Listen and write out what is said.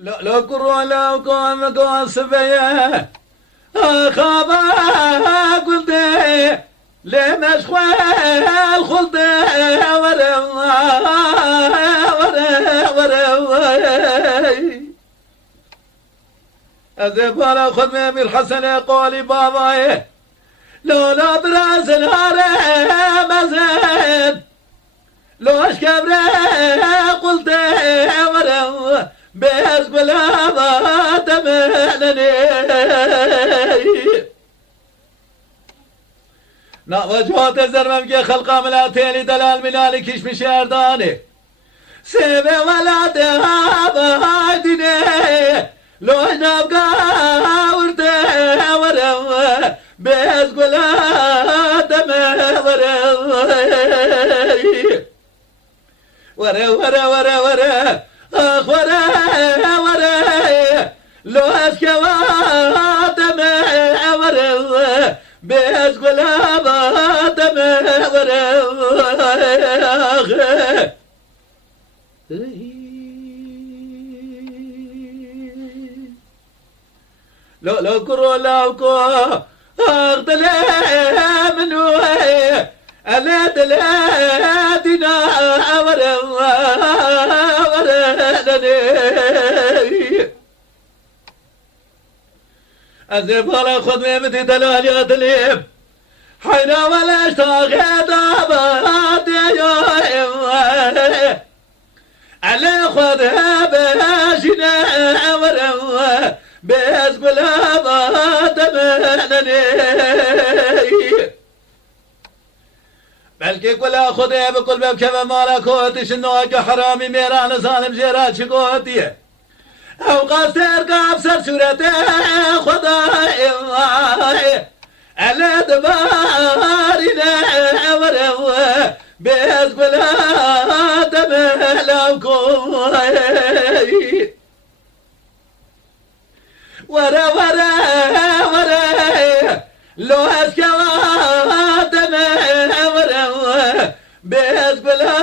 لو كرو لو قوم قصبيه خابا قلت لمش خوال خلد ورا أذب على خدمة بالحسن قولي باباي لو لا براس الهارة مزد لو أشكبر قلت ورا بس بلا ما تمنني وجهات الزرمم كي خلقا ملاتيني دلال منالي كيش مشارداني سيبي ولا تهابايديني لو نبقى ورده ورا بس قلا دم ورا اخ ورا لو اسكوا دم ورا بس قلا دم ورا لو كرو لو كو اغدل منو انا دلادنا ورا أزيب على خدمة متي دلال يا دليب حينا ولا اشتاغيد أبادي يا إمه على خدها باشنا ورا بس بلا ما تمنني بلكي كلا خدها بكل باب كما مالكوتي شنو أجا حرامي ميران ظالم جيرات شكوتي أو قصر قابسر سورته خداي على دبارنا ورا بس بلا دملكم ورا لو اسكوا دم ورا بس بلا